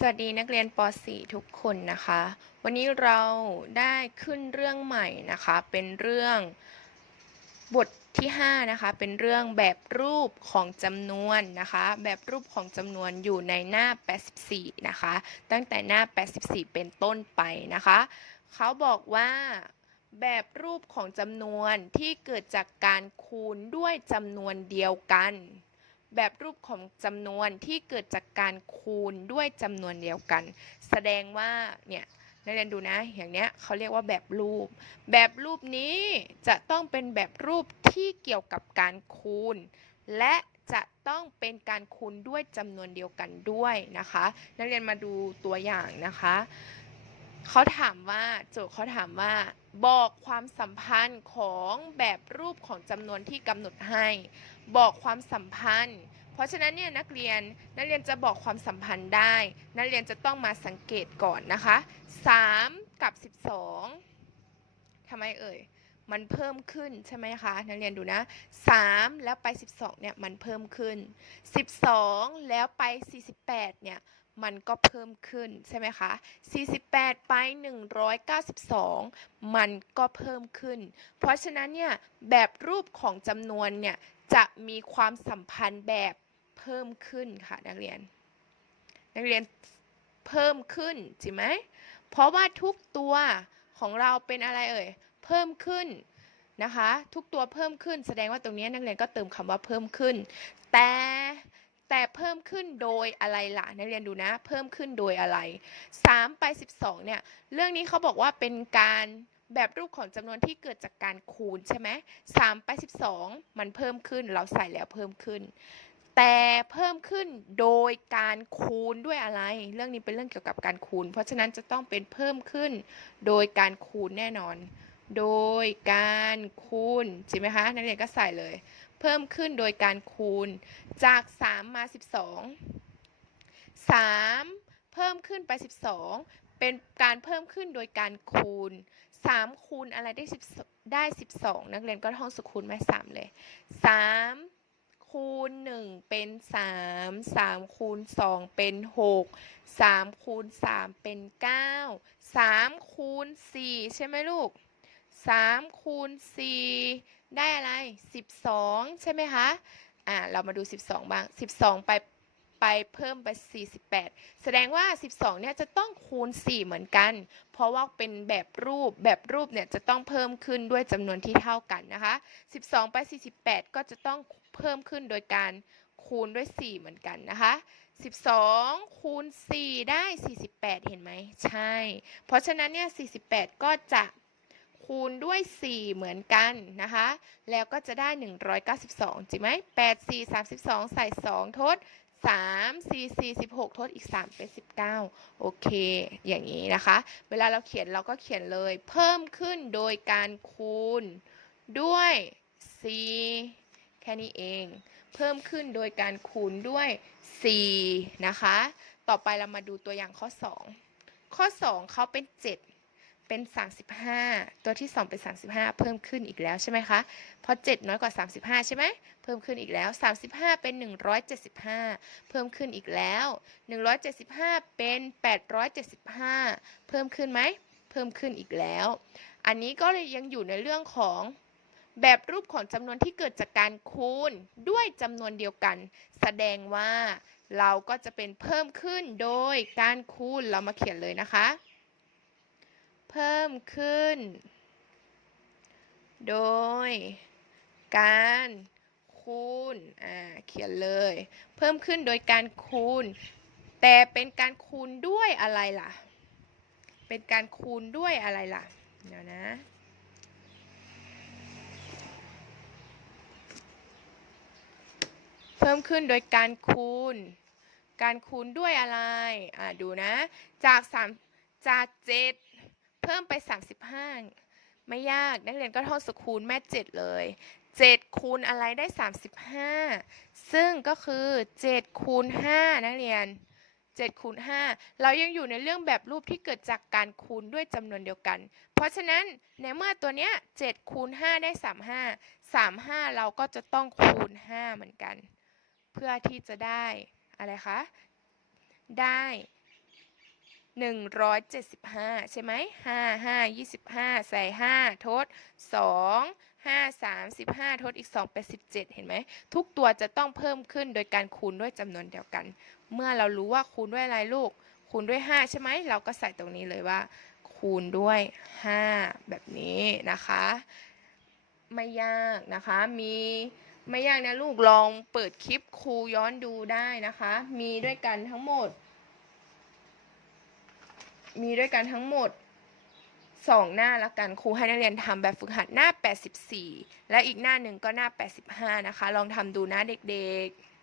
สวัสดีนักเรียนป .4 ทุกคนนะคะ วันนี้เราได้ขึ้นเรื่องใหม่นะคะ เป็นเรื่องบทที่ 5 นะคะ เป็นเรื่องแบบรูปของจำนวนนะคะ แบบรูปของจำนวนอยู่ในหน้า 84 นะคะ ตั้งแต่หน้า 84 เป็นต้นไปนะคะ เขาบอกว่าแบบรูปของจำนวนที่เกิดจากการคูณด้วยจำนวนเดียวกัน แบบรูปของจำนวนที่เกิดจากการคูณด้วยจำนวนเดียวกัน แสดงว่าเนี่ยนักเรียนดูนะอย่างเนี้ยเขาเรียกว่าแบบรูป แบบรูปนี้จะต้องเป็นแบบรูปที่เกี่ยวกับการคูณ และจะต้องเป็นการคูณด้วยจำนวนเดียวกันด้วยนะคะ นักเรียนมาดูตัวอย่างนะคะเขาถามว่าโจทย์เขาถามว่า บอกความสัมพันธ์ของแบบรูปของจำนวนที่กำหนดให้ บอกความสัมพันธ์ เพราะฉะนั้นเนี่ยนักเรียนนักเรียนจะบอกความสัมพันธ์ได้ นักเรียนจะต้องมาสังเกตก่อนนะคะ 3 กับ 12ทำไมเอ่ยมันเพิ่มขึ้นใช่ไหมคะนักเรียนดูนะ 3 แล้วไป 12เนี่ยมันเพิ่มขึ้น 12 แล้วไป 48เนี่ยมันก็เพิ่มขึ้นใช่ไหมคะ 48 ไป 192 มันก็เพิ่มขึ้น เพราะฉะนั้นเนี่ยแบบรูปของจำนวนเนี่ย จะมีความสัมพันธ์แบบเพิ่มขึ้นค่ะนักเรียน นักเรียนเพิ่มขึ้นจริงไหมเพราะว่าทุกตัวของเราเป็นอะไรเอ่ยเพิ่มขึ้นนะคะ ทุกตัวเพิ่มขึ้น แสดงว่าตรงนี้นักเรียนก็เติมคำว่าเพิ่มขึ้น แต่แต่เพิ่มขึ้นโดยอะไรล่ะนักเรียนดูนะ เพิ่มขึ้นโดยอะไร3ไป12เนี่ยเรื่องนี้เขาบอกว่าเป็นการ แบบรูปของจำนวนที่เกิดจากการคูณใช่ไหม3ไป12มันเพิ่มขึ้นเราใส่แล้วเพิ่มขึ้น แต่เพิ่มขึ้นโดยการคูณด้วยอะไร เรื่องนี้เป็นเรื่องเกี่ยวกับการคูณ เพราะฉะนั้นจะต้องเป็นเพิ่มขึ้น โดยการคูณแน่นอน โดยการคูณใช่ไหมคะนักเรียนก็ใส่เลย เพิ่มขึ้นโดยการคูณจาก 3 มา 12 3เพิ่มขึ้นไป 12 เป็นการเพิ่มขึ้นโดยการคูณ 3 คูณอะไรได้10ได้ 12 นักเรียนก็ท่องสุคูณแม่3เลย 3คูณ1เป็น 3 3 คูณ 2 เป็น 6 3 คูณ 3 เป็น 9 3 คูณ 4 ใช่ไหมลูก 3 คูณ 4 ได้อะไร 12 ใช่ไหมคะ อ่า เรามาดู 12 บ้าง 12 ไป ไปเพิ่มไป 48 แสดงว่า 12 เนี่ยจะต้องคูณ 4 เหมือนกัน เพราะว่าเป็นแบบรูป แบบรูปเนี่ยจะต้องเพิ่มขึ้นด้วยจำนวนที่เท่ากันนะคะ 12 ไป 48 ก็จะต้องเพิ่มขึ้นโดยการคูณด้วย 4 เหมือนกันนะคะ 12 คูณ 4 ได้ 48 เห็นไหม ใช่ เพราะฉะนั้นเนี่ย 48 ก็จะคูณด้วย 4 เหมือนกันนะคะ แล้วก็จะได้ 192 จริงไหม8 4 32 ใส่ 2 ทด 3 4 4 16ทดอีก3เป็น19โอเค อย่างนี้นะคะ เวลาเราเขียนเราก็เขียนเลย เพิ่มขึ้นโดยการคูณด้วย4แค่นี้เอง เพิ่มขึ้นโดยการคูณด้วย4นะคะ ต่อไปเรามาดูตัวอย่างข้อ 2 ข้อ 2เขาเป็น 7 เป็น 35 ตัวที่ 2 เป็น 35 เพิ่มขึ้นอีกแล้วใช่ไหมคะ เพราะ 7 น้อยกว่า 35 ใช่ไหม เพิ่มขึ้นอีกแล้ว 35 เป็น 175 เพิ่มขึ้นอีกแล้ว 175 เป็น 875 เพิ่มขึ้นไหม เพิ่มขึ้นอีกแล้ว อันนี้ก็เลยยังอยู่ในเรื่องของแบบรูปของจำนวนที่เกิดจากการคูณด้วยจำนวนเดียวกัน แสดงว่าเราก็จะเป็นเพิ่มขึ้นโดยการคูณเรามาเขียนเลยนะคะ เพิ่มขึ้น โดยการคูณ อ่า เขียนเลย เพิ่มขึ้นโดยการคูณ แต่เป็นการคูณด้วยอะไรล่ะ เป็นการคูณด้วยอะไรล่ะ เดี๋ยวนะเพิ่มขึ้นโดยการคูณ การคูณด้วยอะไร อ่าดูนะ จาก3จาก 7 พิ่มไป 35 ไม่ยากนักเรียนก็ท่องสคูณแม่ 7 เลย 7 คูณอะไรได้ 35 ซึ่งก็คือ 7 คูณ 5 นักเรียน 7 คูณ 5 เรายังอยู่ในเรื่องแบบรูปที่เกิดจากการคูณด้วยจำนวนเดียวกัน เพราะฉะนั้นในเมื่อตัวเนี้ย 7 คูณ 5 ได้ 35 35 เราก็จะต้องคูณ 5 เหมือนกัน เพื่อที่จะได้อะไรคะ ได้ หนึ่งร้อยเจ็ดสิบห้าใช่ไหมห้าห้ายี่สิบห้าใส่ห้าทดสองห้าสามสิบห้าทดอีกสองเป็นสิบเจ็ดเห็นไหม ทุกตัวจะต้องเพิ่มขึ้นโดยการคูณด้วยจำนวนเดียวกัน เมื่อเรารู้ว่าคูณด้วยอะไรลูก คูณด้วย 5 ใช่ไหม เราก็ใส่ตรงนี้เลยว่า คูณด้วย 5 แบบนี้นะคะ ไม่ยากนะคะ มีไม่ยากนะลูกลองเปิดคลิปครูย้อนดูได้นะคะ มีด้วยกันทั้งหมด มีด้วยกันทั้งหมดสองหน้าละกันครูให้นักเรียนทำแบบฝึกหัดหน้า 84 และอีกหน้าหนึ่งก็หน้า 85 นะคะ ลองทำดูนะเด็กๆ